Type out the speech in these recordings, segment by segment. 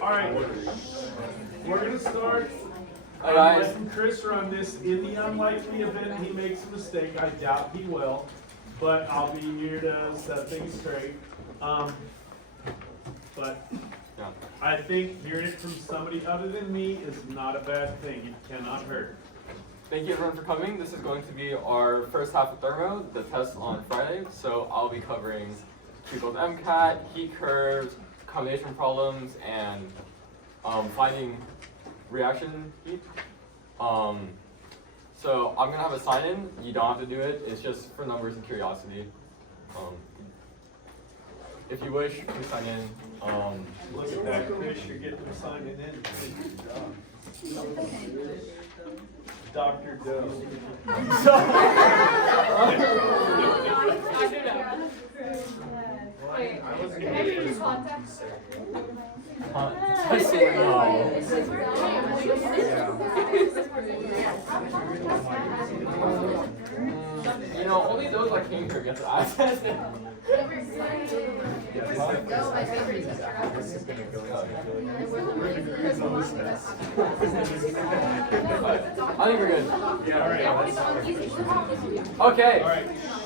Alright, we're going to start. I'm letting Chris run this. In the unlikely event he makes a mistake, I doubt he will, but I'll be here to set things straight. But I think hearing it from somebody other than me is not a bad thing. It cannot hurt. Thank you everyone for coming. This is going to be our first half of Thermo, the test on Friday. So I'll be covering people's MCAT, heat curves, combination problems, and finding reaction heat. So I'm gonna have a sign-in. You don't have to do it. It's just for numbers and curiosity. If you wish, please sign in. Look at that, Chris. You're getting them signing in. Good job. Dr. Doe. Wait, can I hear your contact? You know, only those that came here get to access it. I think we're good. Yeah, all right. Okay,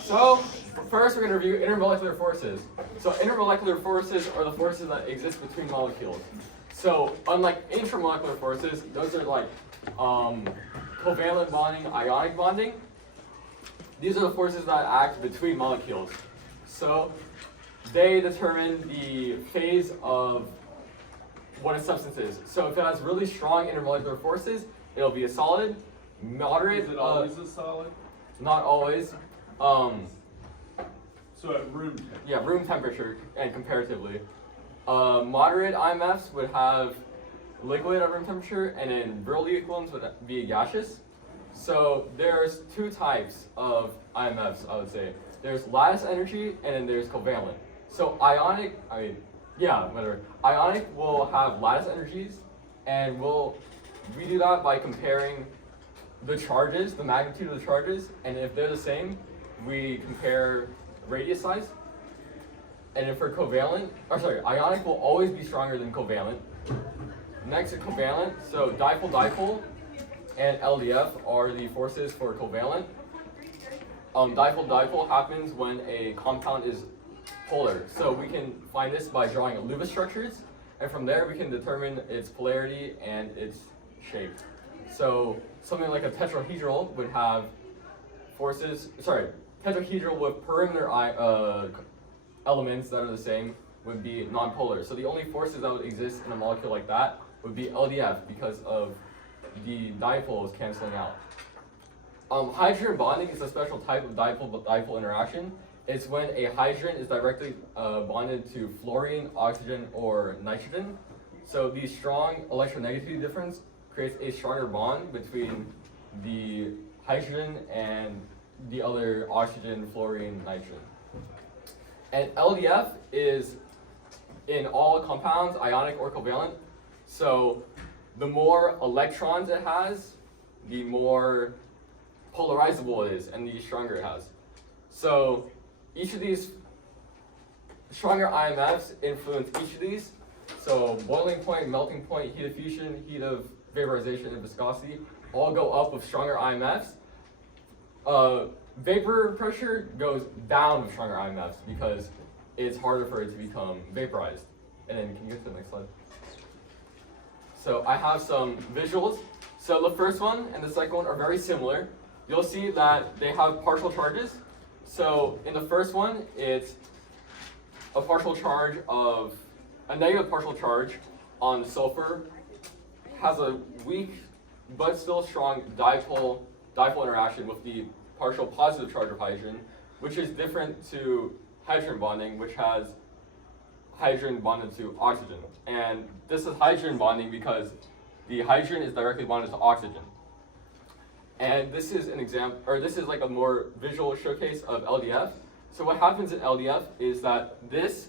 so first we're going to review intermolecular forces. So intermolecular forces are the forces that exist between molecules. So unlike intramolecular forces, those are like covalent bonding, ionic bonding. These are the forces that act between molecules. So they determine the phase of what a substance is. So if it has really strong intermolecular forces, it'll be a solid. Moderate. Is it always a solid? Not always. So at room temperature. Yeah, room temperature and comparatively. Moderate IMFs would have liquid at room temperature, and then Bernoulli ones would be gaseous. So there's two types of IMFs, I would say. There's lattice energy, and then there's covalent. So ionic will have lattice energies, and we do that by comparing the charges, the magnitude of the charges, and if they're the same, we compare radius size. And then for ionic will always be stronger than covalent. Next to covalent, so dipole and LDF are the forces for covalent. Dipole happens when a compound is polar. So we can find this by drawing Lewis structures, and from there we can determine its polarity and its shape. So something like a tetrahedral would have tetrahedral with perimeter elements that are the same would be nonpolar. So the only forces that would exist in a molecule like that would be LDF because of the dipoles canceling out. Hydrogen bonding is a special type of dipole interaction. It's when a hydrogen is directly bonded to fluorine, oxygen, or nitrogen. So the strong electronegativity difference creates a stronger bond between the hydrogen and the other oxygen, fluorine, nitrogen. And LDF is in all compounds, ionic or covalent. So the more electrons it has, the more polarizable it is, and the stronger it has. So each of these stronger IMFs influence each of these. So boiling point, melting point, heat of fusion, heat of vaporization, and viscosity all go up with stronger IMFs. Vapor pressure goes down with stronger IMFs because it's harder for it to become vaporized. And then can you get to the next slide? So I have some visuals. So the first one and the second one are very similar. You'll see that they have partial charges. So in the first one, it's a negative partial charge on sulfur, has a weak but still strong dipole interaction with the partial positive charge of hydrogen, which is different to hydrogen bonding, which has hydrogen bonded to oxygen. And this is hydrogen bonding because the hydrogen is directly bonded to oxygen. And this is an example, or this is like a more visual showcase of LDF. So what happens in LDF is that this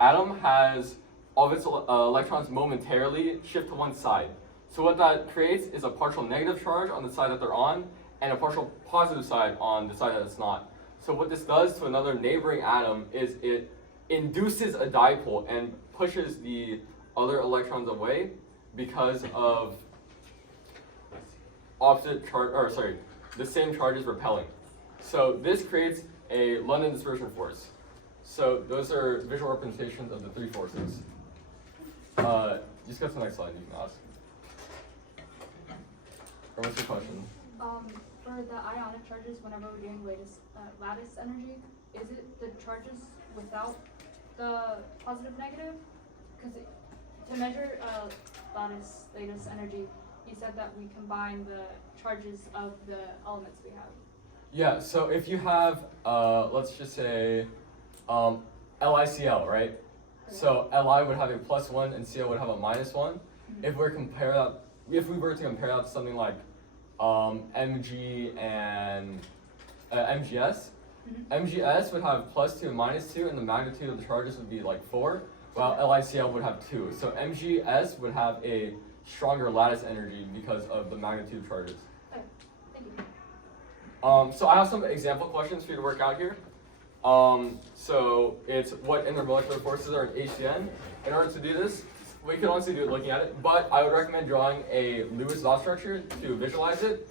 atom has all of its electrons momentarily shift to one side. So what that creates is a partial negative charge on the side that they're on, and a partial positive side on the side that it's not. So what this does to another neighboring atom is it induces a dipole and pushes the other electrons away because of the same charges repelling. So this creates a London dispersion force. So those are visual representations of the three forces. Just go to the next slide, you can ask. Or what's your question? For the ionic charges, whenever we're doing lattice energy, is it the charges without the positive negative? Because to measure lattice energy, you said that we combine the charges of the elements we have. Yeah, so if you have, let's just say, LiCl, right? So Li would have a +1 and Cl would have a -1. Mm-hmm. If we were to compare that to something like Mg and MgS, Mm-hmm. MgS would have +2 and -2, and the magnitude of the charges would be like 4, while LiCl would have 2. So MgS would have a stronger lattice energy because of the magnitude of charges. Okay, thank you. So I have some example questions for you to work out here. So it's what intermolecular forces are in HCN. In order to do this, we can honestly do it looking at it, but I would recommend drawing a Lewis dot structure to visualize it.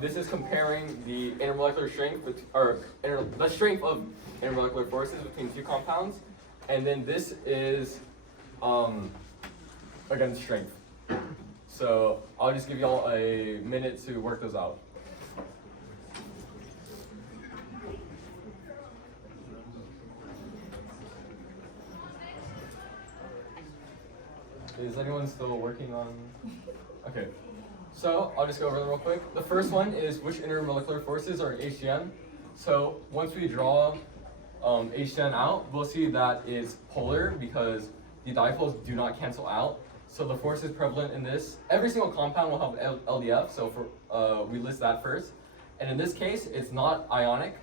This is comparing the intermolecular strength, the strength of intermolecular forces between two compounds, and then this is, again, strength. So I'll just give y'all a minute to work those out. Is anyone still working on? Okay, so I'll just go over them real quick. The first one is which intermolecular forces are in HCN. So once we draw HCN out, we'll see that is polar because the dipoles do not cancel out. So the force is prevalent in this. Every single compound will have LDF, so we list that first. And in this case, it's not ionic,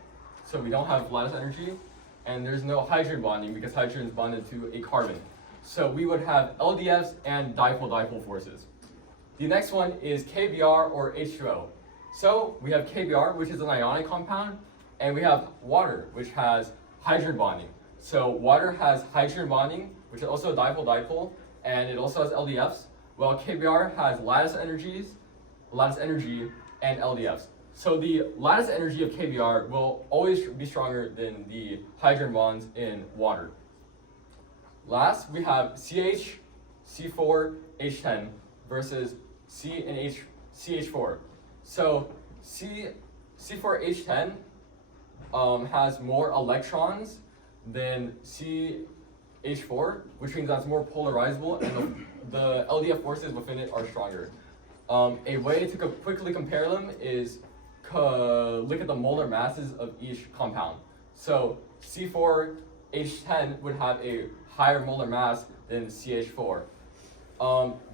so we don't have lattice energy, and there's no hydrogen bonding because hydrogen is bonded to a carbon. So we would have LDFs and dipole-dipole forces. The next one is KBr or H2O. So we have KBr, which is an ionic compound, and we have water, which has hydrogen bonding. So water has hydrogen bonding, which is also a dipole-dipole, and it also has LDFs, while KBr has lattice energy, and LDFs. So the lattice energy of KBr will always be stronger than the hydrogen bonds in water. Last, we have CH, C4, H10 versus C and CH4. So C4H10 has more electrons than CH4, which means that's more polarizable, and the LDF forces within it are stronger. A way to quickly compare them is look at the molar masses of each compound. So C4H10 would have a higher molar mass than CH4.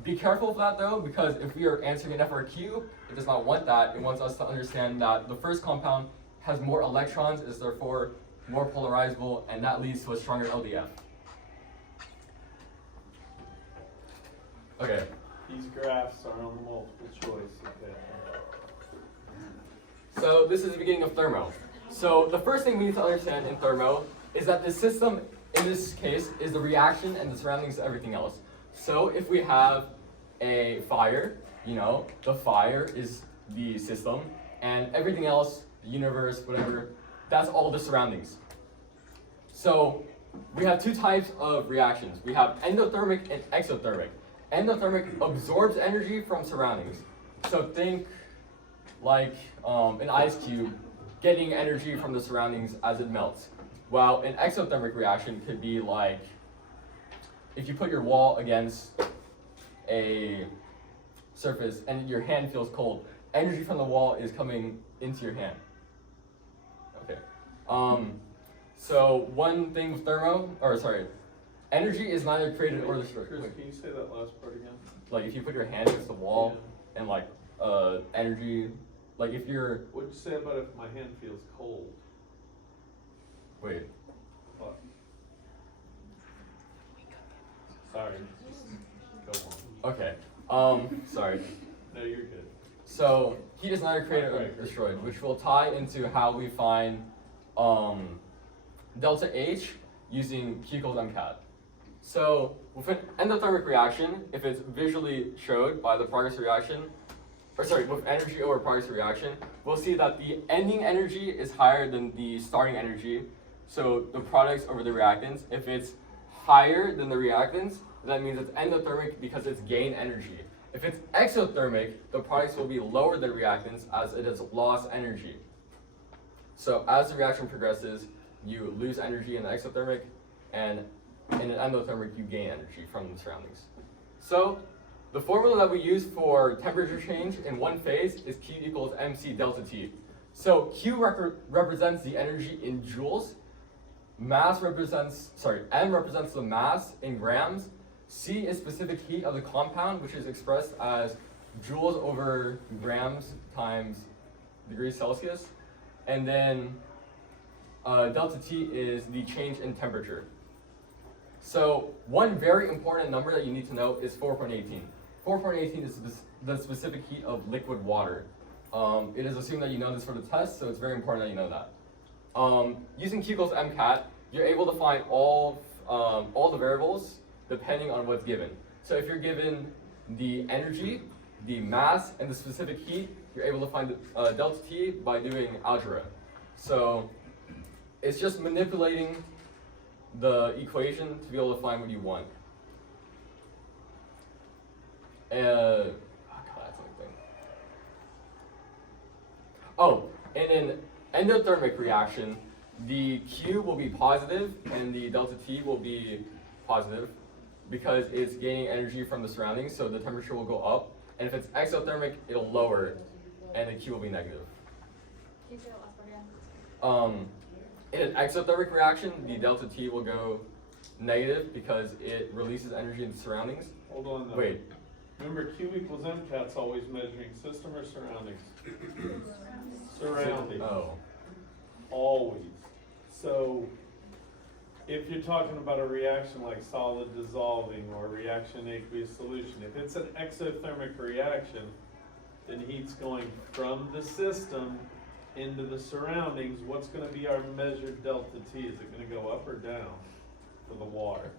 Be careful of that though, because if we are answering an FRQ, it does not want that. It wants us to understand that the first compound has more electrons, is therefore more polarizable, and that leads to a stronger LDF. Okay. These graphs are on the multiple choice. Okay. So this is the beginning of Thermo. So the first thing we need to understand in Thermo is that the system in this case is the reaction and the surroundings of everything else. So if we have a fire, the fire is the system, and everything else, the universe, whatever, that's all the surroundings. So we have two types of reactions. We have endothermic and exothermic. Endothermic absorbs energy from surroundings. So think like an ice cube getting energy from the surroundings as it melts. While an exothermic reaction could be like if you put your wall against a surface and your hand feels cold, energy from the wall is coming into your hand. Okay. So one thing with energy is neither created or destroyed. Chris, can you say that last part again? Like if you put your hand against the wall and like energy, like if you're. What'd you say about if my hand feels cold? Wait. What? Sorry. Just go on. Okay. Sorry. No, you're good. So heat is neither created or destroyed, which will tie into how we find delta H using Q equals MCAT. So with an endothermic reaction, if it's visually showed by the progress of reaction, with energy over progress of reaction, we'll see that the ending energy is higher than the starting energy. So the products over the reactants, if it's higher than the reactants, that means it's endothermic because it's gained energy. If it's exothermic, the products will be lower than reactants as it has lost energy. So as the reaction progresses, you lose energy in the exothermic, and in an endothermic, you gain energy from the surroundings. So the formula that we use for temperature change in one phase is Q equals mc delta T. So Q represents the energy in joules, M represents the mass in grams, C is specific heat of the compound, which is expressed as joules over grams times degrees Celsius, and then delta T is the change in temperature. So one very important number that you need to know is 4.18. 4.18 is the specific heat of liquid water. It is assumed that you know this for the test, so it's very important that you know that. Using Q equals MCAT, you're able to find all the variables depending on what's given. So if you're given the energy, the mass, and the specific heat, you're able to find delta T by doing algebra. So it's just manipulating the equation to be able to find what you want. In an endothermic reaction, the Q will be positive and the delta T will be positive because it's gaining energy from the surroundings, so the temperature will go up. And if it's exothermic, it'll lower, and the Q will be negative. Can you say that last part again? In an exothermic reaction, the delta T will go negative because it releases energy in the surroundings. Hold on though. Wait. Remember, Q equals MCAT's always measuring system or surroundings? Surroundings. Oh. Always. So if you're talking about a reaction like solid dissolving or reaction aqueous solution, if it's an exothermic reaction, then heat's going from the system into the surroundings. What's going to be our measured delta T? Is it going to go up or down for the water?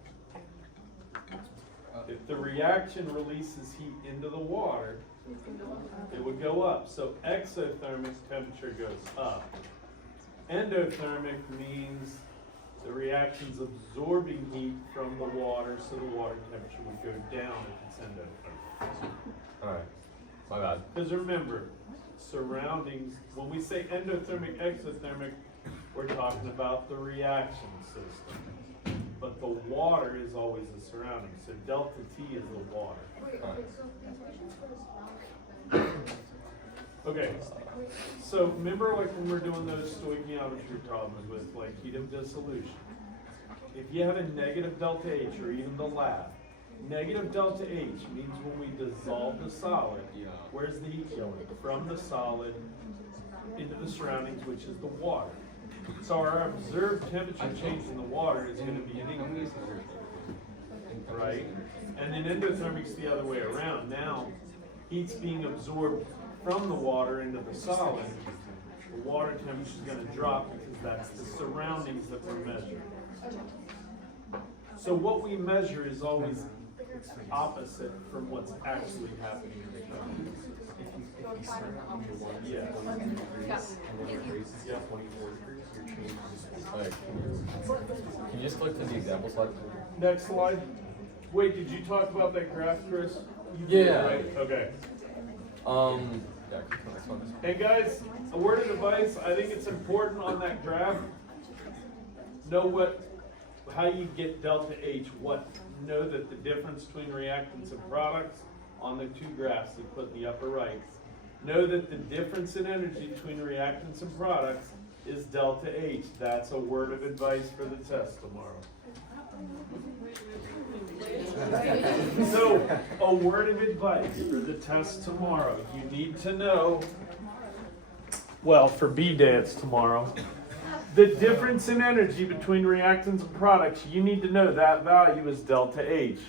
If the reaction releases heat into the water, it would go up. So exothermic temperature goes up. Endothermic means the reaction's absorbing heat from the water, so the water temperature would go down if it's endothermic. Alright. My bad. Because remember, surroundings, when we say endothermic, exothermic, we're talking about the reaction system. But the water is always the surrounding. So delta T is the water. Wait, so the equations for the surroundings. Okay, so remember like when we're doing those stoichiometry problems with like heat of dissolution. If you have a negative delta H or even the lab, negative delta H means when we dissolve the solid, where's the heat going? From the solid into the surroundings, which is the water. So our observed temperature change in the water is going to be an increase, right? And then endothermic's the other way around. Now, heat's being absorbed from the water into the solid. The water temperature is going to drop because that's the surroundings that we're measuring. So what we measure is always opposite from what's actually happening in the company. Yeah. Alright. Can you just click to the example slide? Next slide. Wait, did you talk about that graph, Chris? You did, Yeah. right? Okay. Yeah, click to the next one. Hey guys, a word of advice. I think it's important on that graph. Know how you get delta H. Know that the difference between reactants and products on the two graphs they put in the upper right. Know that the difference in energy between reactants and products is delta H. That's a word of advice for the test tomorrow. So, a word of advice for the test tomorrow. You need to know, well, for B-Day it's tomorrow. The difference in energy between reactants and products, you need to know that value is delta H.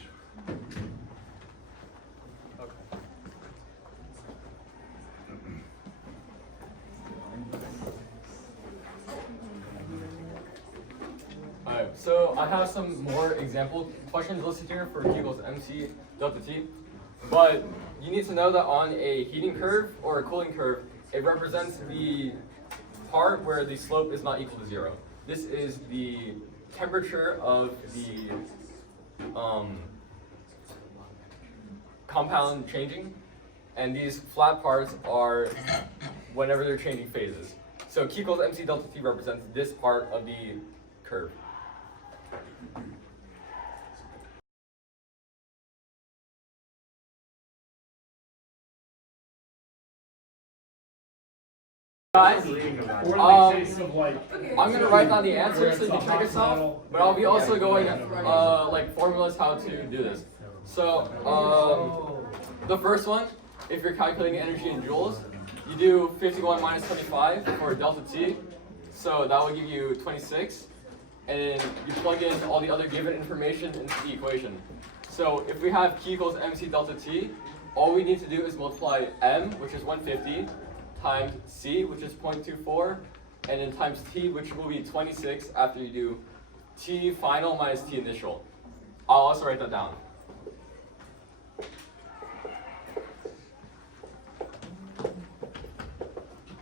So I have some more example questions listed here for Q equals MC delta T. But you need to know that on a heating curve or a cooling curve, it represents the part where the slope is not equal to 0. This is the temperature of the compound changing, and these flat parts are whenever they're changing phases. So Q equals MC delta T represents this part of the curve. Guys, Or Um, the case of like. I'm gonna write down the answers so you can check yourself, but I'll be also going like formulas how to do this. So the first one, if you're calculating energy in joules, you do 51 minus 25 for delta T, so that will give you 26, and then you plug in all the other given information into the equation. So if we have Q equals MC delta T, all we need to do is multiply M, which is 150, times C, which is 0.24, and then times T, which will be 26 after you do T final minus T initial. I'll also write that down.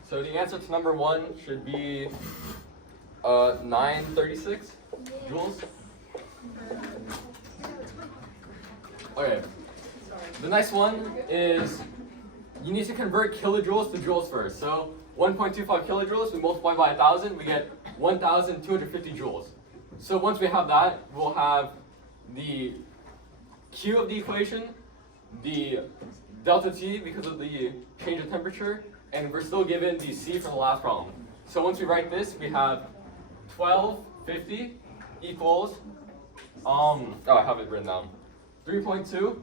So the answer to number 1 should be 936 joules. Okay. The next one is you need to convert kilojoules to joules first. So 1.25 kilojoules, we multiply by 1,000, we get 1,250 joules. So once we have that, we'll have the Q of the equation, the delta T because of the change of temperature, and we're still given the C from the last problem. So once we write this, we have 1250 equals, I have it written down, 3.2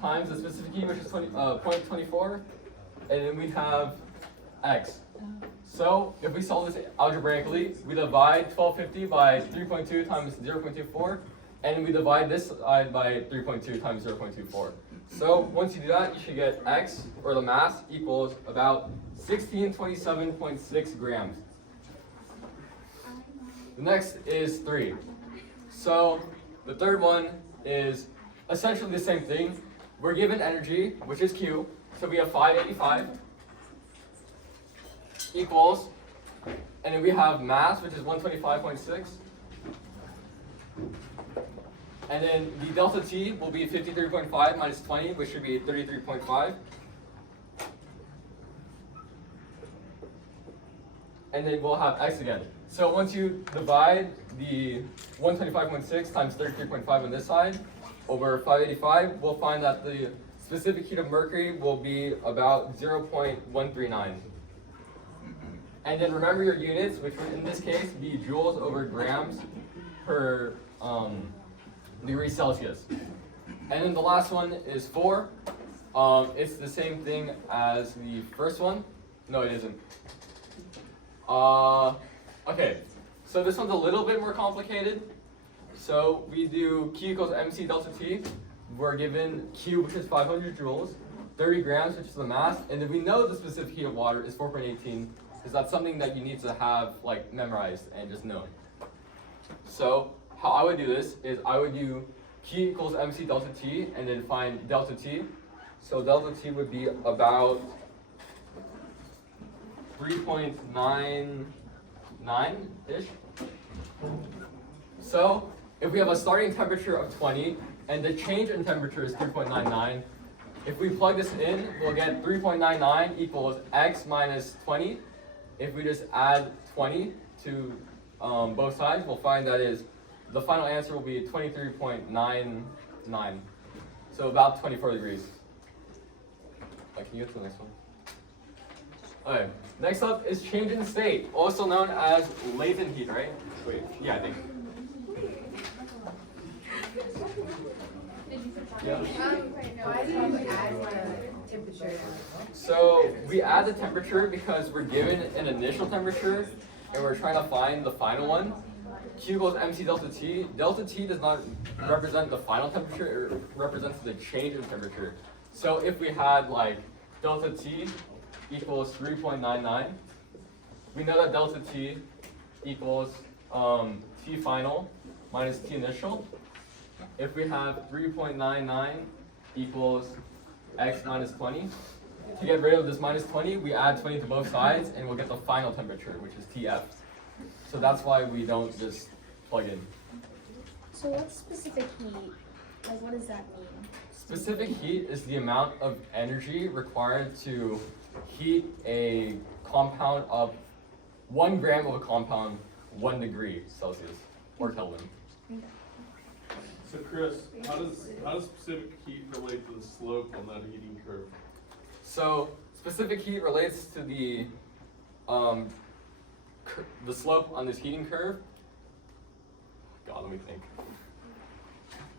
times the specific heat, which is 0.24, and then we have X. So if we solve this algebraically, we divide 1250 by 3.2 times 0.24, and we divide this side by 3.2 times 0.24. So once you do that, you should get X, or the mass, equals about 1627.6 grams. The next is 3. So the third one is essentially the same thing. We're given energy, which is Q, so we have 585 equals, and then we have mass, which is 125.6, and then the delta T will be 53.5 minus 20, which should be 33.5, and then we'll have X again. So once you divide the 125.6 times 33.5 on this side over 585, we'll find that the specific heat of mercury will be about 0.139. And then remember your units, which would in this case be joules over grams per degree Celsius. And then the last one is 4. It's the same thing as the first one. No, it isn't. Okay, so this one's a little bit more complicated. So we do Q equals MC delta T. We're given Q, which is 500 joules, 30 grams, which is the mass, and then we know the specific heat of water is 4.18, because that's something that you need to have like memorized and just know. So how I would do this is I would do Q equals MC delta T and then find delta T. So delta T would be about 3.99-ish. So if we have a starting temperature of 20 and the change in temperature is 3.99, if we plug this in, we'll get 3.99 equals X minus 20. If we just add 20 to both sides, we'll find that is the final answer will be 23.99. So about 24 degrees. Can you get to the next one? Okay, next up is change in state, also known as latent heat, right? Wait, yeah, I think. Yeah. So we add the temperature because we're given an initial temperature and we're trying to find the final one. Q equals MC delta T. Delta T does not represent the final temperature, it represents the change in temperature. So if we had like delta T equals 3.99, we know that delta T equals T final minus T initial. If we have 3.99 equals X minus 20, to get rid of this minus 20, we add 20 to both sides, and we'll get the final temperature, which is TF. So that's why we don't just plug in. So what's specific heat? Like, what does that mean? Specific heat is the amount of energy required to heat a compound of 1 gram of a compound 1 degree Celsius or Kelvin. So Chris, how does specific heat relate to the slope on that heating curve? So specific heat relates to the slope on this heating curve. God, let me think.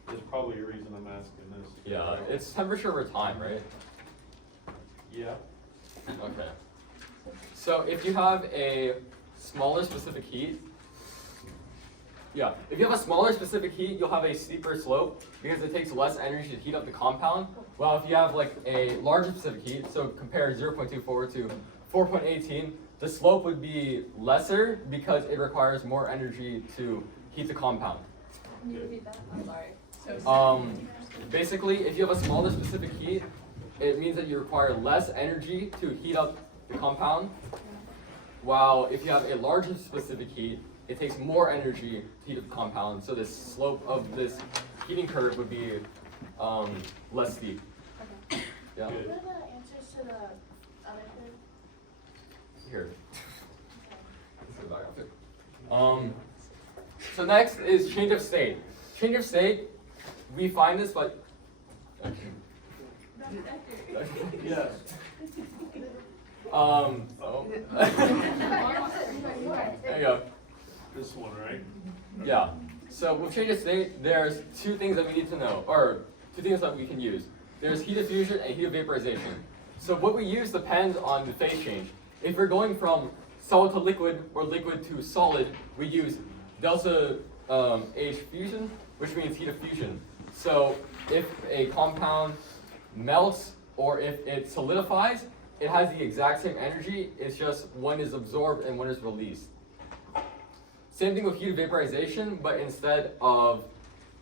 There's probably a reason I'm asking this. Yeah, it's temperature over time, right? Yeah. Okay. So if you have a smaller specific heat, if you have a smaller specific heat, you'll have a steeper slope because it takes less energy to heat up the compound. Well, if you have like a larger specific heat, so compare 0.24 to 4.18, the slope would be lesser because it requires more energy to heat the compound. Can you repeat that? I'm sorry. Basically, if you have a smaller specific heat, it means that you require less energy to heat up the compound. While if you have a larger specific heat, it takes more energy to heat up the compound. So the slope of this heating curve would be less steep. Okay. Yeah. What are the answers to the other two? Here. So next is change of state. Change of state, we find this by. Yes. There you go. This one, right? Yeah. So with change of state, there's 2 things that we need to know, or 2 things that we can use. There's heat of fusion and heat of vaporization. So what we use depends on the phase change. If we're going from solid to liquid or liquid to solid, we use delta H fusion, which means heat of fusion. So if a compound melts or if it solidifies, it has the exact same energy, it's just one is absorbed and one is released. Same thing with heat of vaporization, but instead of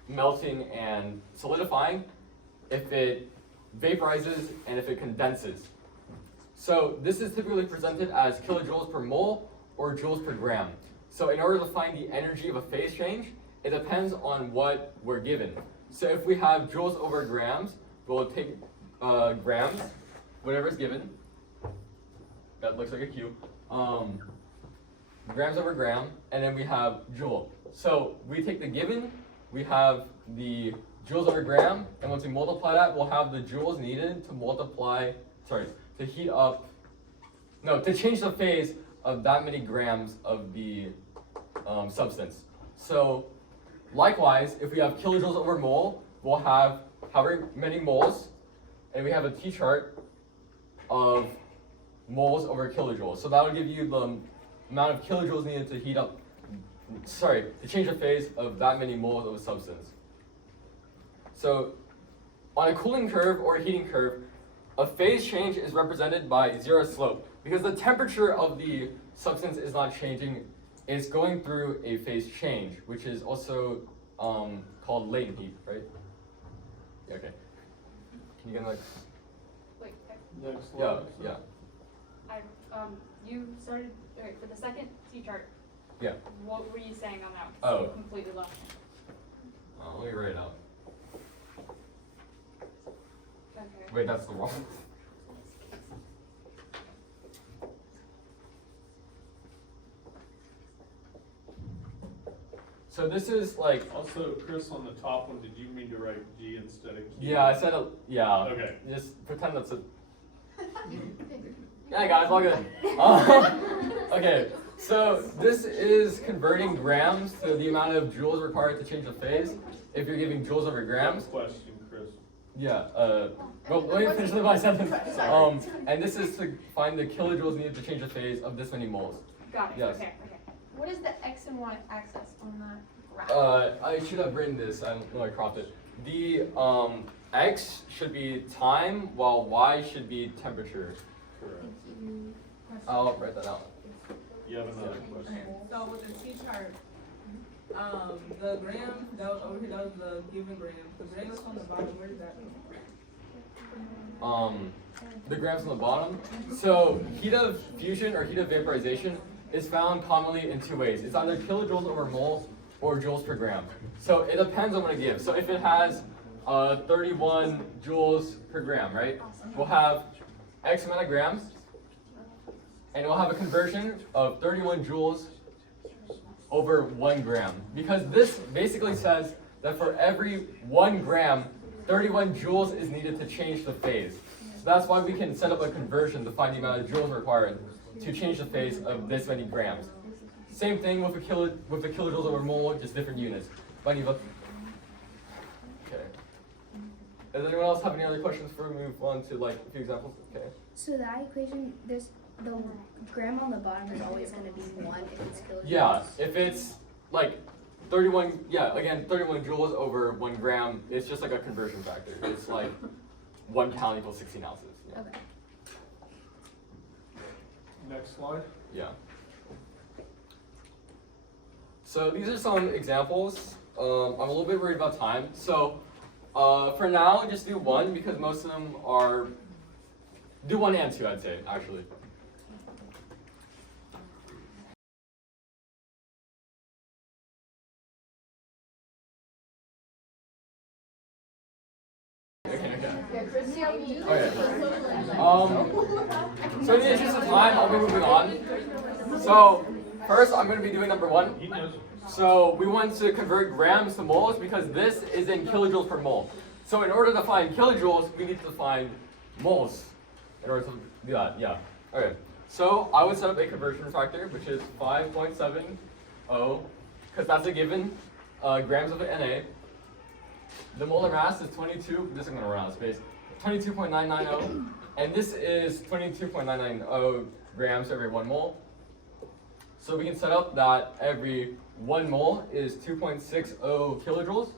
melting and solidifying, if it vaporizes and if it condenses. So this is typically presented as kilojoules per mole or joules per gram. So in order to find the energy of a phase change, it depends on what we're given. So if we have joules over grams, we'll take grams, whatever is given. That looks like a cube. Grams over gram, and then we have joule. So we take the given, we have the joules over gram, and once we multiply that, we'll have the joules needed to heat up, to change the phase of that many grams of the substance. So likewise, if we have kilojoules over mole, we'll have however many moles, and we have a T-chart of moles over kilojoules. So that will give you the amount of kilojoules needed to to change the phase of that many moles of a substance. So on a cooling curve or a heating curve, a phase change is represented by zero slope because the temperature of the substance is not changing, it's going through a phase change, which is also called latent heat, right? Yeah, okay. Can you get like? Wait. Next slide. Yeah. You started for the second T chart. Yeah. What were you saying on that? Oh. You completely lost. Let me write it out. Okay. Wait, that's the wrong. So this is like. Also, Chris, on the top one, did you mean to write G instead of Q? Yeah, I said yeah. Okay. Just pretend that's a. Yeah, guys, all good. Okay, so this is converting grams to the amount of joules required to change the phase. If you're giving joules over grams. Question, Chris. Yeah. Well, let me finish my sentence. And this is to find the kilojoules needed to change the phase of this many moles. Got it. Yes. Okay. What is the X and Y axis on that graph? I should have written this. I don't know. I cropped it. The X should be time, while Y should be temperature. Correct. I'll write that out. You have another question? Okay, so with the T chart, The gram that was over here, that was the given gram. The gram that's on the bottom, where did that go? The grams on the bottom. So heat of fusion or heat of vaporization is found commonly in two ways. It's either kilojoules over mole or joules per gram. So it depends on what it gives. So if it has 31 joules per gram, right? We'll have X amount of grams, and we'll have a conversion of 31 joules over 1 gram. Because this basically says that for every 1 gram, 31 joules is needed to change the phase. So that's why we can set up a conversion to find the amount of joules required to change the phase of this many grams. Same thing with the kilojoules over mole, just different units. Okay. Does anyone else have any other questions before we move on to like a few examples? Okay. So that equation, the gram on the bottom is always going to be 1 if it's kilojoules? Yeah, if it's like 31, again, 31 joules over 1 gram, it's just like a conversion factor. It's like 1 pound equals 16 ounces. Yeah. Okay. Next slide. Yeah. So these are some examples. I'm a little bit worried about time. So for now, just do 1 because most of them are, do 1 and 2, I'd say, actually. Okay. So in the interest of time, I'll be moving on. So first, I'm going to be doing number 1. He knows. So we want to convert grams to moles because this is in kilojoules per mole. So in order to find kilojoules, we need to find moles in order to do that. Yeah. Okay. So I would set up a conversion factor, which is 5.70, because that's a given grams of Na. The molar mass is 22. This is going to run out of space. 22.990, and this is 22.990 grams every 1 mole. So we can set up that every 1 mole is 2.60 kilojoules.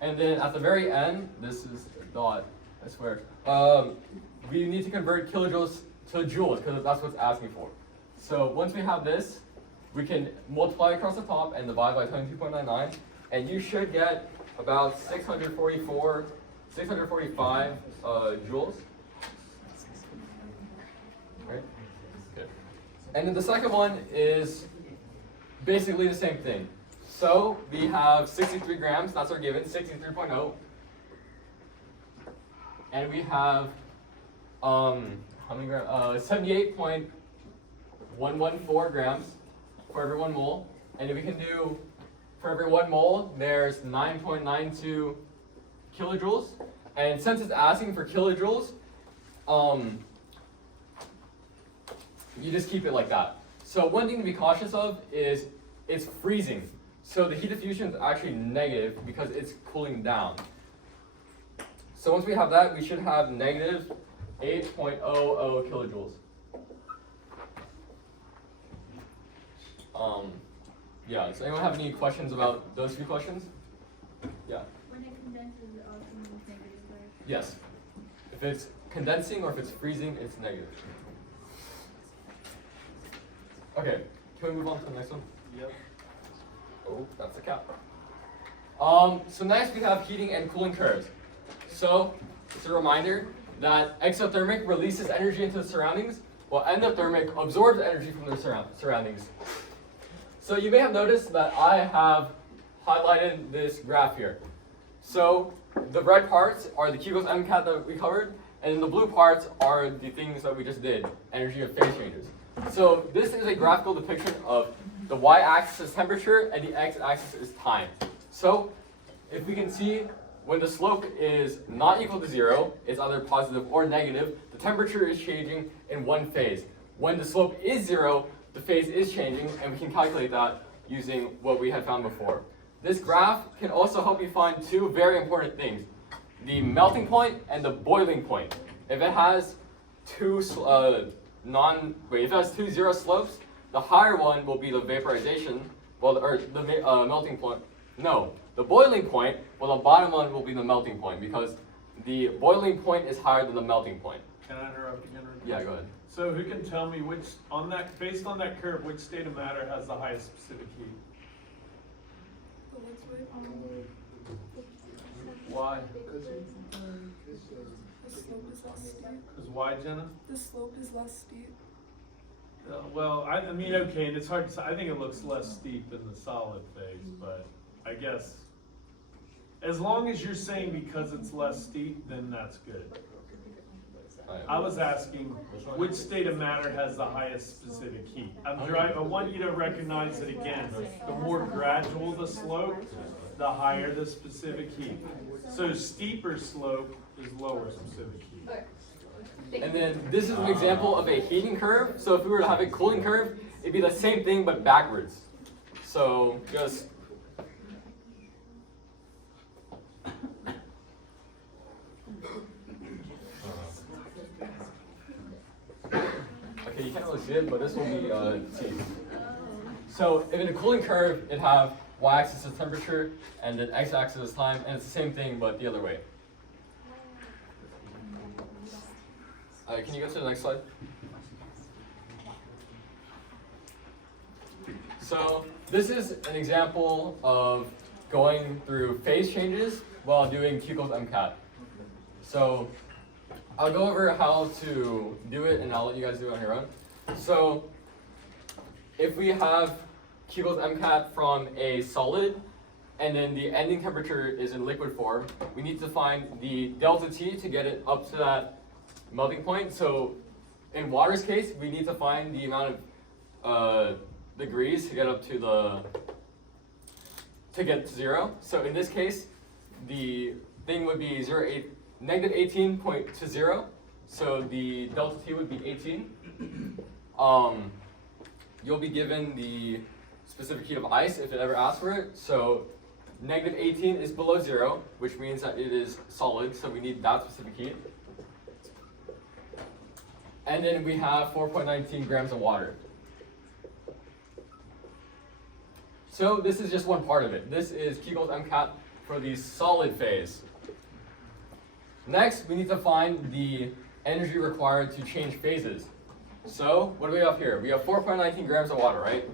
And then at the very end, this is a dot, I swear, we need to convert kilojoules to joules because that's what's asking for. So once we have this, we can multiply across the top and divide by 22.99, and you should get about 645 joules. Right? Okay. And then the second one is basically the same thing. So we have 63 grams, that's our given, 63.0. And we have how many grams? 78.114 grams for every 1 mole. And if we can do, for every 1 mole, there's 9.92 kilojoules. And since it's asking for kilojoules, you just keep it like that. So one thing to be cautious of is it's freezing. So the heat of fusion is actually negative because it's cooling down. So once we have that, we should have negative 8.00 kilojoules. Yeah, so anyone have any questions about those few questions? Yeah. When it condenses, it also means negative, right? Yes. If it's condensing or if it's freezing, it's negative. Okay, can we move on to the next one? Yep. Oh, that's a cap. So next we have heating and cooling curves. So it's a reminder that exothermic releases energy into the surroundings, while endothermic absorbs energy from the surroundings. So you may have noticed that I have highlighted this graph here. So the red parts are the Q equals MCAT that we covered, and the blue parts are the things that we just did, energy of phase changes. So this is a graphical depiction of the y-axis is temperature and the x-axis is time. So if we can see when the slope is not equal to 0, it's either positive or negative, the temperature is changing in one phase. When the slope is 0, the phase is changing, and we can calculate that using what we had found before. This graph can also help you find two very important things: the melting point and the boiling point. If it has two zero slopes, the higher one will be the vaporization, the melting point. No, the boiling point, well, the bottom one will be the melting point because the boiling point is higher than the melting point. Can I interrupt again? Yeah, go ahead. So who can tell me which, based on that curve, which state of matter has the highest specific heat? Why? The slope is less steep. Because why, Jenna? The slope is less steep. Well, I mean, okay, and it's hard to say. I think it looks less steep in the solid phase, but I guess as long as you're saying because it's less steep, then that's good. I was asking which state of matter has the highest specific heat. I want you to recognize that again, the more gradual the slope, the higher the specific heat. So steeper slope is lower specific heat. And then this is an example of a heating curve. So if we were to have a cooling curve, it'd be the same thing but backwards. So just okay, you can't really see it, but this will be T. So if in a cooling curve, it'd have y-axis is temperature and then x-axis is time, and it's the same thing but the other way. Can you go to the next slide? So this is an example of going through phase changes while doing Q equals MCAT. So I'll go over how to do it and I'll let you guys do it on your own. So if we have Q equals MCAT from a solid and then the ending temperature is in liquid form, we need to find the delta T to get it up to that melting point. So in water's case, we need to find the amount of degrees to get up to get to 0. So in this case, the thing would be negative 18.20. So the delta T would be 18. You'll be given the specific heat of ice if it ever asks for it. So negative 18 is below 0, which means that it is solid. So we need that specific heat. And then we have 4.19 grams of water. So this is just one part of it. This is Q equals MCAT for the solid phase. Next, we need to find the energy required to change phases. So what do we have here? We have 4.19 grams of water, right?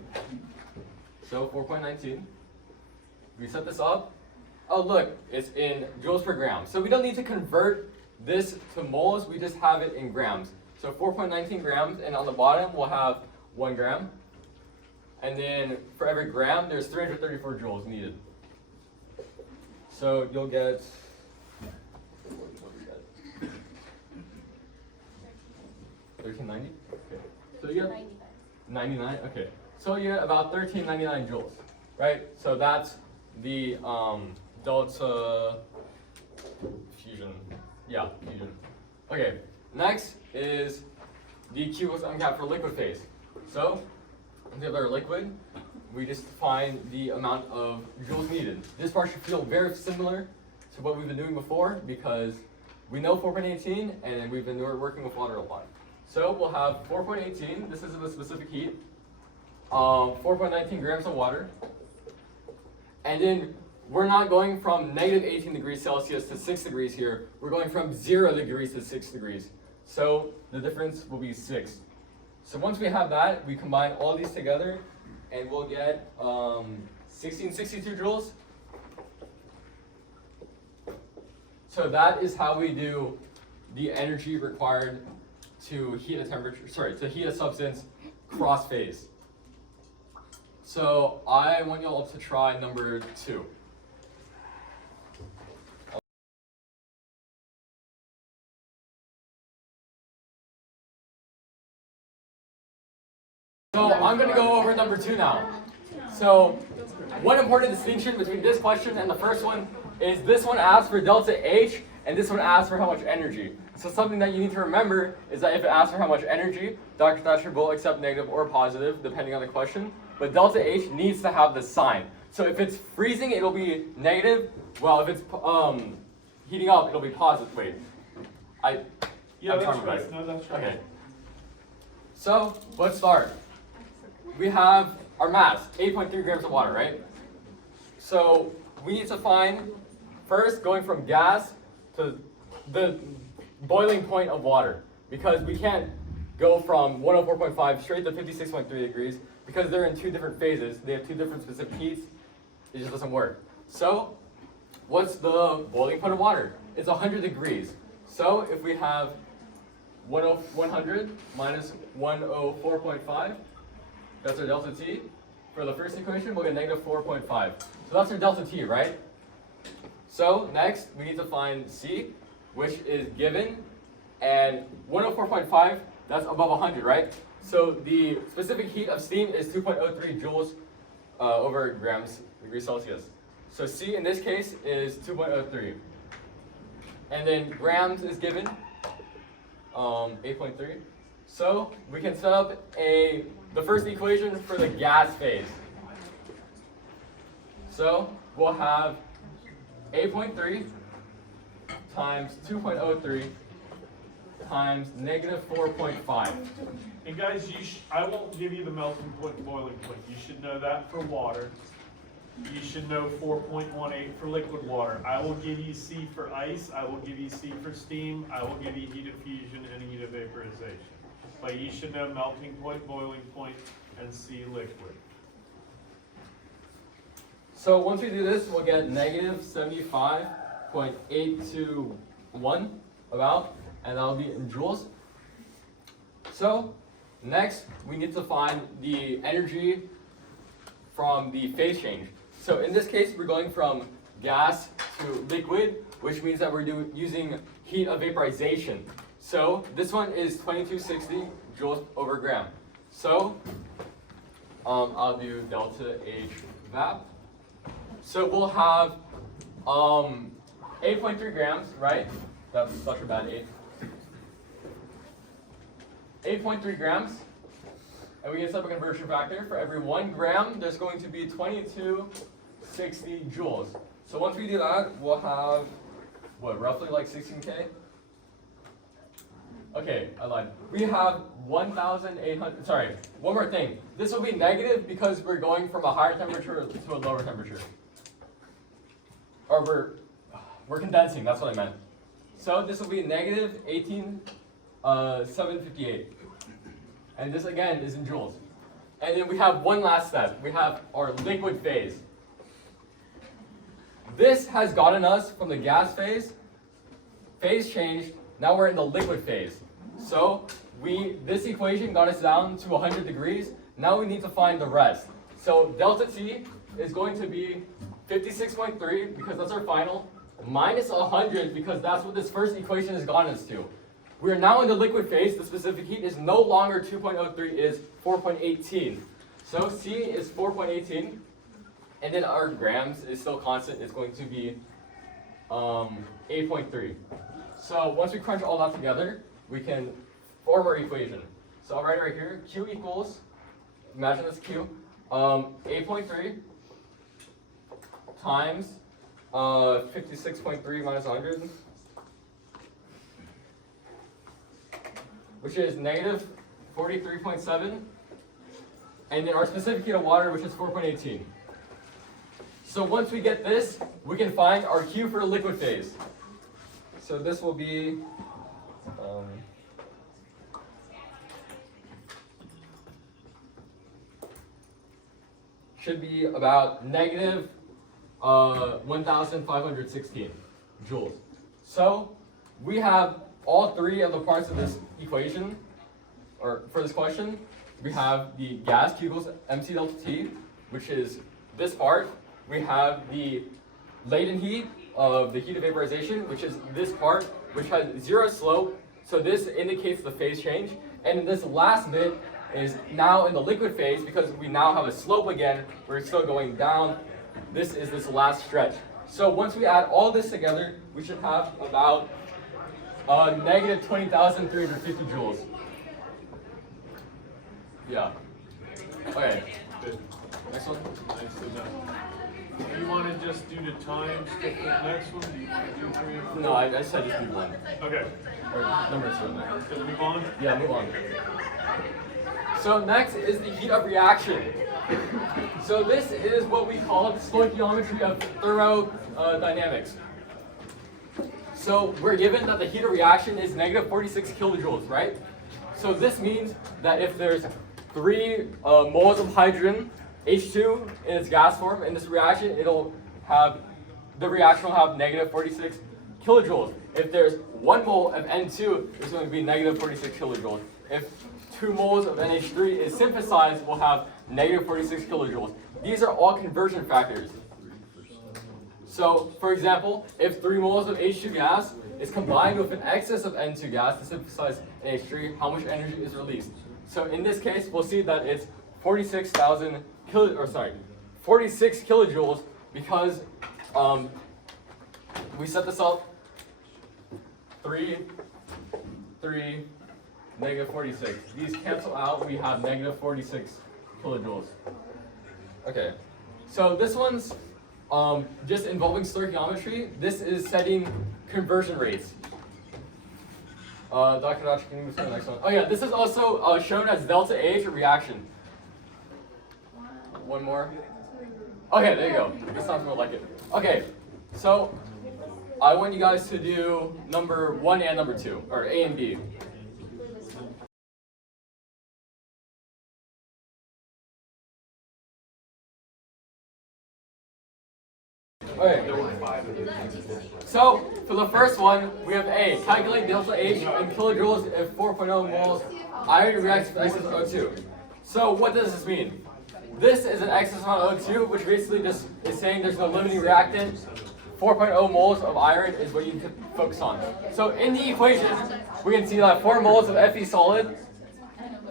So 4.19. We set this up. Oh look, it's in joules per gram. So we don't need to convert this to moles, we just have it in grams. So 4.19 grams, and on the bottom we'll have 1 gram. And then for every gram, there's 334 joules needed. So you'll get, what do we get? 1390? Okay. So you get 99? Okay. So you get about 1399 joules, right? So that's the delta fusion. Yeah, fusion. Okay. Next is the Q equals MCAT for liquid phase. So we have our liquid, we just find the amount of joules needed. This part should feel very similar to what we've been doing before because we know 4.18 and we've been working with water a lot. So we'll have 4.18, this is the specific heat, 4.19 grams of water, and then we're not going from negative 18 degrees Celsius to 6 degrees here, we're going from 0 degrees to 6 degrees. So the difference will be 6. So once we have that, we combine all these together and we'll get 1662 joules. So that is how we do the energy required to heat to heat a substance cross phase. So I want you all to try number 2. So I'm going to go over number 2 now. So one important distinction between this question and the first one is this one asks for delta H and this one asks for how much energy. So something that you need to remember is that if it asks for how much energy, Dr. Thatcher will accept negative or positive depending on the question. But delta H needs to have the sign. So if it's freezing, it'll be negative. Well, if it's heating up, it'll be positive. Wait, Yeah, that's right. No, that's right. Okay. So let's start. We have our mass, 8.3 grams of water, right? So we need to find, first, going from gas to the boiling point of water. Because we can't go from 104.5 straight to 56.3 degrees because they're in two different phases. They have two different specific heats. It just doesn't work. So what's the boiling point of water? It's 100 degrees. So if we have 100 minus 104.5, that's our delta T. For the first equation, we'll get negative 4.5. So that's our delta T, right? So next, we need to find C, which is given, and 104.5, that's above 100, right? So the specific heat of steam is 2.03 joules over grams degrees Celsius. So C in this case is 2.03. And then grams is given, 8.3. So we can set up the first equation for the gas phase. So we'll have 8.3 times 2.03 times negative 4.5. And guys, I won't give you the melting point and boiling point. You should know that for water. You should know 4.18 for liquid water. I will give you C for ice. I will give you C for steam. I will give you heat of fusion and heat of vaporization. But you should know melting point, boiling point, and C liquid. So once we do this, we'll get negative 75.821 about, and that'll be in joules. So next, we need to find the energy from the phase change. So in this case, we're going from gas to liquid, which means that we're using heat of vaporization. So this one is 2260 joules over gram. So I'll do delta H vap. So we'll have 8.3 grams, right? That's such a bad 8. 8.3 grams. And we can set up a conversion factor. For every 1 gram, there's going to be 2260 joules. So once we do that, we'll have, what, roughly like 16K? Okay, I lied. We have 1,800, sorry, one more thing. This will be negative because we're going from a higher temperature to a lower temperature. Or we're condensing, that's what I meant. So this will be negative 18,758. And this again is in joules. And then we have one last step. We have our liquid phase. This has gotten us from the gas phase changed, now we're in the liquid phase. So this equation got us down to 100 degrees. Now we need to find the rest. So delta T is going to be 56.3 because that's our final, minus 100 because that's what this first equation has gotten us to. We are now in the liquid phase. The specific heat is no longer 2.03, it is 4.18. So C is 4.18, and then our grams is still constant. It's going to be 8.3. So once we crunch all that together, we can form our equation. So I'll write it right here. Q equals, imagine this Q, 8.3 times 56.3 minus 100. Which is negative 43.7, and then our specific heat of water, which is 4.18. So once we get this, we can find our Q for the liquid phase. So this will be, should be about negative 1,516 joules. So we have all three of the parts of this equation, or for this question. We have the gas, Q equals MC delta T, which is this part. We have the latent heat of the heat of vaporization, which is this part, which has zero slope. So this indicates the phase change. And this last bit is now in the liquid phase because we now have a slope again. We're still going down. This is this last stretch. So once we add all this together, we should have about negative 20,350 joules. Yeah. Okay. Good. Next one. Nice enough. Do you want to just do the time, skip to the next one? Do you want to do 3 and 4? No, I said just do one. Okay. Or number 2. Can we move on? Yeah, move on. So next is the heat of reaction. So this is what we call the stoichiometry of thermodynamics. So we're given that the heat of reaction is negative 46 kilojoules, right? So this means that if there's 3 moles of hydrogen, H2, in its gas form, in this reaction, the reaction will have negative 46 kilojoules. If there's 1 mole of N2, it's going to be negative 46 kilojoules. If 2 moles of NH3 is synthesized, we'll have negative 46 kilojoules. These are all conversion factors. So, for example, if 3 moles of H2 gas is combined with an excess of N2 gas to synthesize NH3, how much energy is released? So in this case, we'll see that it's 46 kilojoules because we set this up 3, negative 46. These cancel out, we have negative 46 kilojoules. Okay, so this one's just involving stoichiometry. This is setting conversion rates. Dr. Dodge, can you move to the next one? Oh yeah, this is also shown as delta H reaction. One more. Okay, there you go. This sounds more like it. Okay, so I want you guys to do number 1 and number 2, or A and B. Okay. So for the first one, we have A. Calculate delta H in kilojoules if 4.0 moles iron reacts with excess O2. So what does this mean? This is an excess amount of O2, which basically just is saying there's no limiting reactant. 4.0 moles of iron is what you can focus on. So in the equation, we can see that 4 moles of Fe solid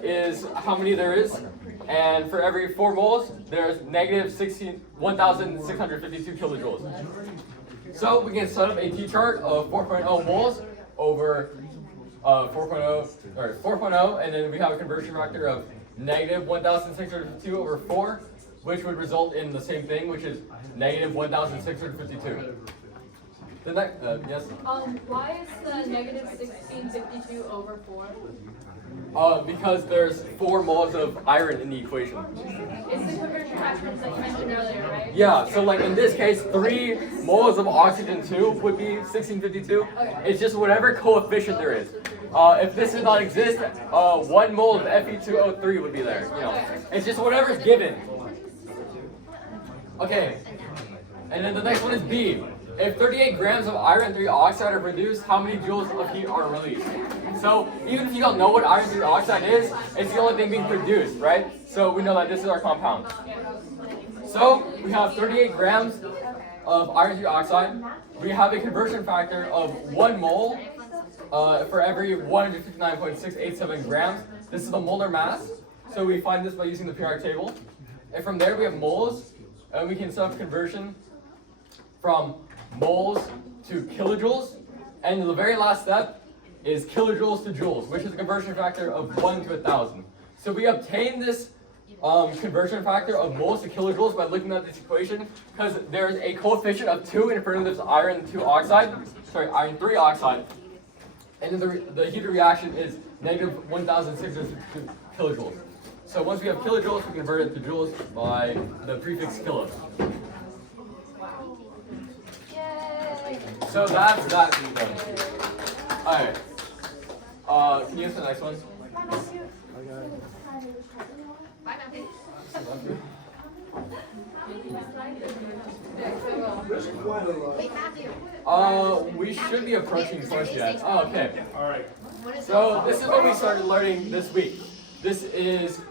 is how many there is. And for every 4 moles, there's negative 1,652 kilojoules. So we can set up a T-chart of 4.0 moles over 4.0, and then we have a conversion factor of negative 1,652 over 4, which would result in the same thing, which is negative 1,652. The next, yes? Why is the negative 1652 over 4? Because there's 4 moles of iron in the equation. It's the conversion factors that you mentioned earlier, right? Yeah, so like in this case, 3 moles of oxygen 2 would be 1652. Okay. It's just whatever coefficient there is. If this does not exist, 1 mole of Fe2O3 would be there. You know, it's just whatever's given. Okay, and then the next one is B. If 38 grams of iron 3 oxide are produced, how many joules of heat are released? So even if you don't know what iron 3 oxide is, it's the only thing being produced, right? So we know that this is our compound. So we have 38 grams of iron 3 oxide. We have a conversion factor of 1 mole for every 159.687 grams. This is the molar mass. So we find this by using the periodic table. And from there we have moles, and we can set up conversion from moles to kilojoules, and the very last step is kilojoules to joules, which is a conversion factor of 1 to 1,000. So we obtain this conversion factor of moles to kilojoules by looking at this equation, because there's a coefficient of 2 in front of this iron 3 oxide, and then the heat of reaction is negative 1,652 kilojoules. So once we have kilojoules, we convert it to joules by the prefix kilo. So that's that. Alright. Can you use the next one? We should be approaching towards yet. Oh, okay. Alright. So this is what we started learning this week. This is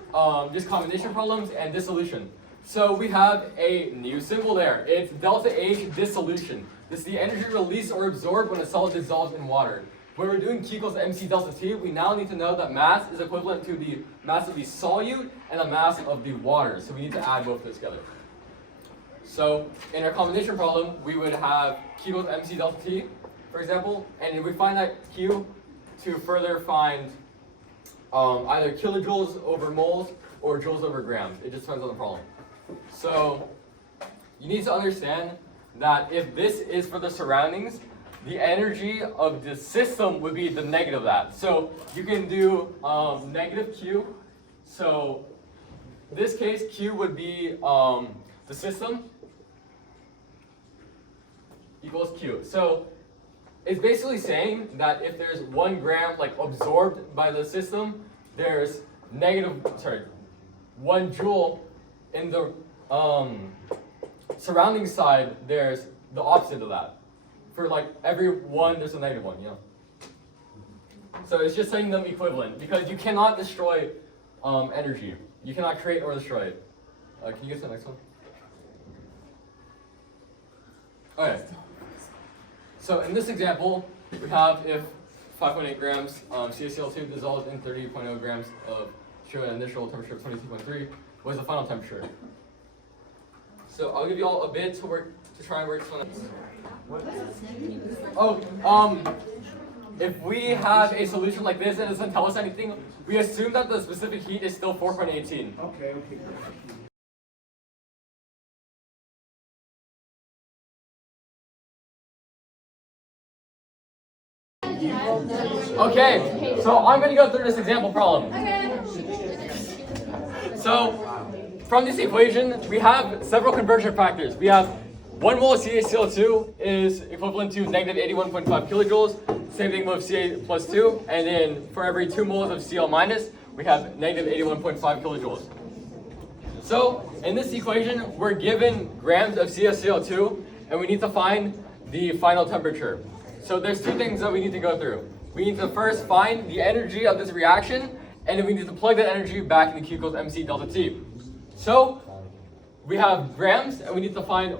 just combination problems and dissolution. So we have a new symbol there. It's delta H dissolution. This is the energy released or absorbed when a solid dissolves in water. When we're doing Q equals MC delta T, we now need to know that mass is equivalent to the mass of the solute and the mass of the water. So we need to add both of those together. So in our combination problem, we would have Q equals MC delta T, for example, and we find that Q to further find either kilojoules over moles or joules over grams. It just depends on the problem. So you need to understand that if this is for the surroundings, the energy of the system would be the negative of that. So you can do negative Q. So in this case, Q would be the system equals Q. So it's basically saying that if there's 1 gram like absorbed by the system, there's 1 joule. In the surrounding side, there's the opposite of that. For like every 1, there's a -1, you know. So it's just setting them equivalent because you cannot destroy energy. You cannot create or destroy it. Can you get to the next one? Okay. So in this example, we have if 5.8 grams CaCl2 dissolves in 30.0 grams of sugar at initial temperature of 22.3, what is the final temperature? So I'll give you all a bit to try and work this one out. Oh, if we have a solution like this and it doesn't tell us anything, we assume that the specific heat is still 4.18. Okay. Okay, so I'm going to go through this example problem. So, from this equation, we have several conversion factors. We have 1 mole of CaCl2 is equivalent to negative 81.5 kilojoules. Same thing with Ca plus 2. And then for every 2 moles of Cl minus, we have negative 81.5 kilojoules. So, in this equation, we're given grams of CaCl2, and we need to find the final temperature. So there's 2 things that we need to go through. We need to first find the energy of this reaction, and then we need to plug that energy back into Q equals mc delta T. So we have grams, and we need to find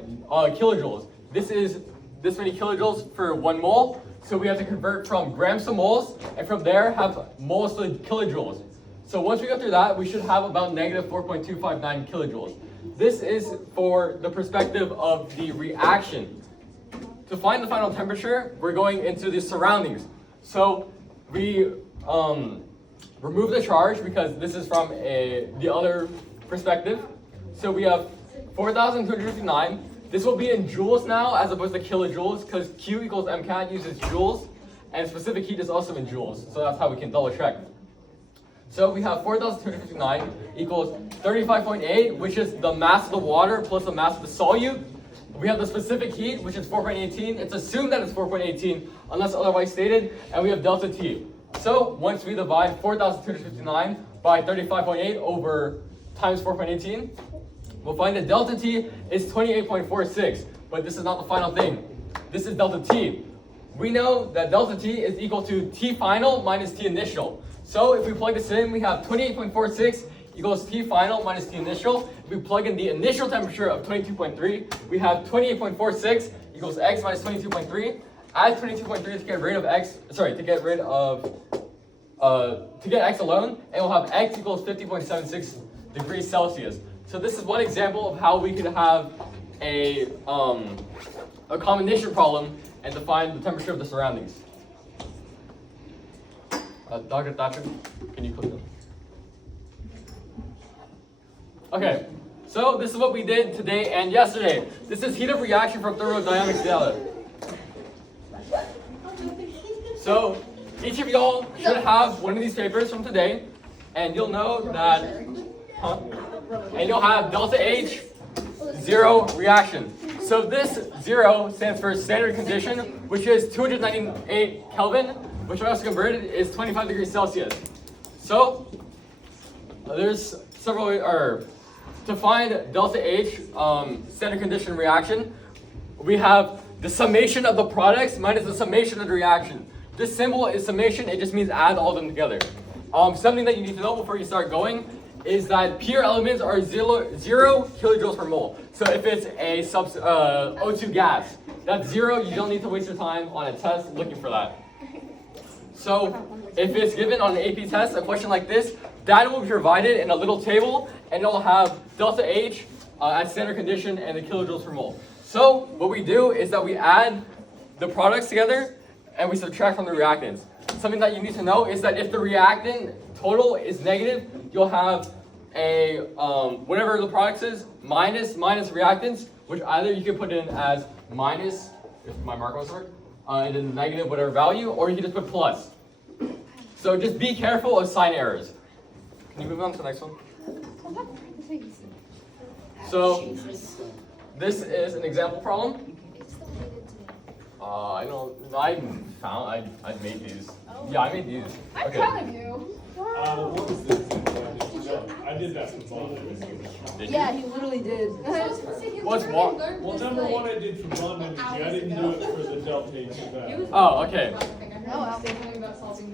kilojoules. This is this many kilojoules for 1 mole, so we have to convert from grams to moles, and from there have moles to kilojoules. So once we go through that, we should have about negative 4.259 kilojoules. This is for the perspective of the reaction. To find the final temperature, we're going into the surroundings. So we remove the charge because this is from the other perspective. So we have 4,259. This will be in joules now as opposed to kilojoules because Q equals MCAT uses joules and specific heat is also in joules. So that's how we can double check. So we have 4,259 equals 35.8, which is the mass of the water plus the mass of the solute. We have the specific heat, which is 4.18. It's assumed that it's 4.18 unless otherwise stated, and we have delta T. So once we divide 4,259 by 35.8 over times 4.18, we'll find that delta T is 28.46, but this is not the final thing. This is delta T. We know that delta T is equal to T final minus T initial. So if we plug this in, we have 28.46 equals T final minus T initial. If we plug in the initial temperature of 22.3, we have 28.46 equals X minus 22.3. Add 22.3 to get rid of X, to get X alone, and we'll have X equals 50.76 degrees Celsius. So this is one example of how we could have a combination problem and define the temperature of the surroundings. Dr. Thatcher, can you click them? Okay, so this is what we did today and yesterday. This is heat of reaction from thermodynamics data. So each of y'all should have one of these papers from today, and you'll know that, and you'll have delta H, 0 reaction. So this 0 stands for standard condition, which is 298 Kelvin, which I also converted is 25 degrees Celsius. So there's several, to find delta H, standard condition reaction, we have the summation of the products minus the summation of the reaction. This symbol is summation, it just means add all of them together. Something that you need to know before you start going is that pure elements are 0 kilojoules per mole. So if it's a O2 gas, that's 0, you don't need to waste your time on a test looking for that. So if it's given on an AP test, a question like this, data will be provided in a little table, and it'll have delta H at standard condition and the kilojoules per mole. So what we do is that we add the products together and we subtract from the reactants. Something that you need to know is that if the reactant total is negative, you'll have a, whatever the product is, minus reactants, which either you can put in as minus, if my marker was work, and then negative whatever value, or you can just put plus. So just be careful of sign errors. Can you move on to the next one? So this is an example problem. I made these. Yeah, I made these. I'm Okay. proud of you. What was this? I did that for bond. Yeah, he literally did. What's what? Well, number one I did for bond energy. I didn't do it for the delta H of that. Oh, okay.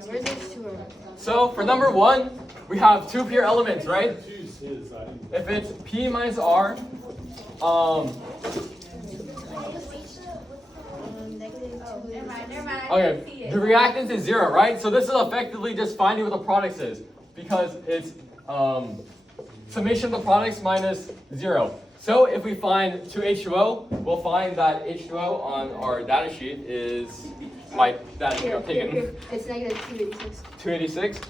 Where's those two? So for number one, we have two pure elements, right? Choose his. I didn't. If it's P minus R, okay, the reactance is 0, right? So this is effectively just finding what the products is, because it's summation of the products minus 0. So if we find 2H2O, we'll find that H2O on our data sheet is, my data sheet I'm taking, It's negative 286. 286,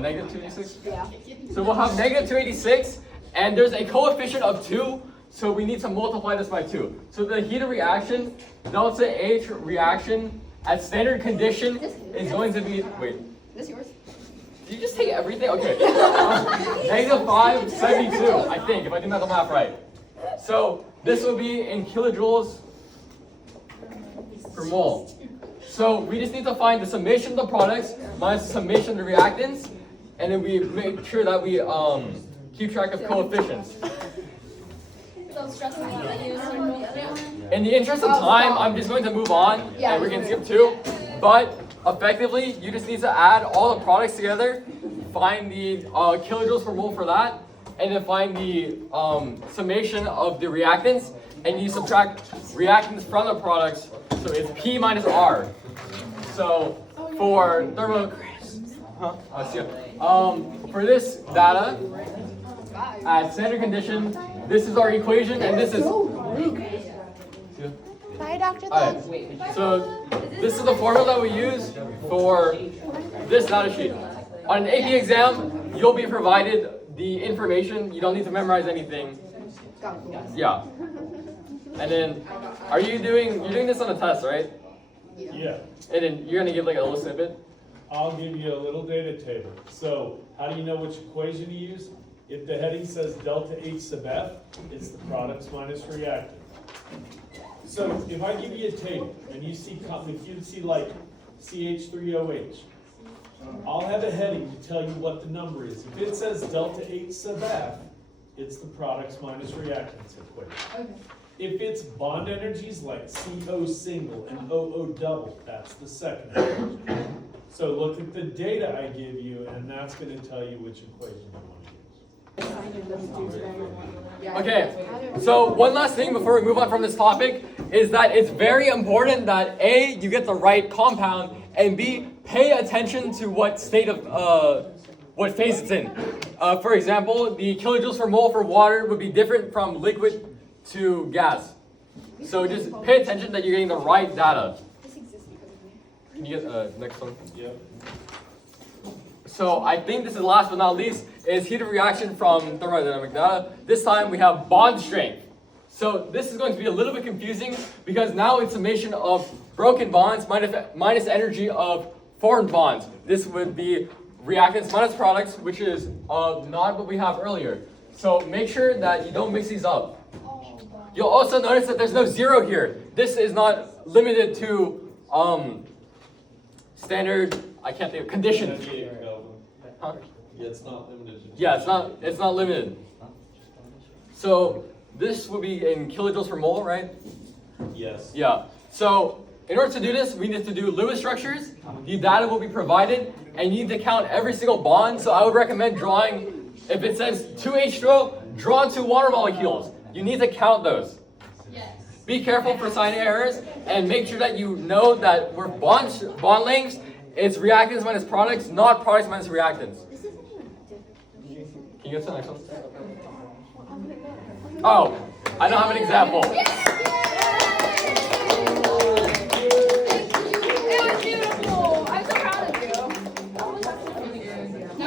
negative 286. Yeah. So we'll have negative 286, and there's a coefficient of 2, so we need to multiply this by 2. So the heat of reaction, delta H reaction at standard condition is going to be, wait, This yours? did you just take everything? Okay. Negative 572, I think, if I do the math right. So this will be in kilojoules per mole. So we just need to find the summation of the products minus the summation of the reactants, and then we make sure that we keep track of coefficients. In the interest of time, I'm just going to move on, and we can skip 2. But effectively, you just need to add all the products together, find the kilojoules per mole for that, and then find the summation of the reactants, and you subtract reactants from the products, so it's P minus R. So for thermo, for this data, at standard condition, this is our equation, and this is. Bye, Dr. Alright, so this is the formula that we use for this data sheet. On an AP exam, you'll be provided the information. You don't need to memorize anything. Yeah. And then, you're doing this on a test, right? Yeah. And then you're gonna give like a little snippet. I'll give you a little data table. So how do you know which equation to use? If the heading says delta H sub F, it's the products minus reactants. So if I give you a table and you see like CH3OH, I'll have a heading to tell you what the number is. If it says delta H sub F, it's the products minus reactants equation. Okay. If it's bond energies like CO single and OO double, that's the second equation. So look at the data I give you, and that's going to tell you which equation you want to use. Okay, so one last thing before we move on from this topic is that it's very important that A, you get the right compound, and B, pay attention to what state of, what phase it's in. For example, the kilojoules per mole for water would be different from liquid to gas. So just pay attention that you're getting the right data. Can you get next one? Yep. So I think this is last but not least is heat of reaction from thermodynamic data. This time we have bond strength. So this is going to be a little bit confusing because now it's summation of broken bonds minus energy of formed bonds. This would be reactants minus products, which is not what we have earlier. So make sure that you don't mix these up. You'll also notice that there's no 0 here. This is not limited to standard, I can't think of conditions. Huh? Yeah, it's not limited. Yeah, it's not limited. So this would be in kilojoules per mole, right? Yes. Yeah. So in order to do this, we need to do Lewis structures. The data will be provided, and you need to count every single bond. So I would recommend drawing, if it says 2H2O, draw 2 water molecules. You need to count those. Yes. Be careful for sign errors, and make sure that you know that we're bond lengths, it's reactants minus products, not products minus reactants. Can you get to the next one? Oh, I don't have an example.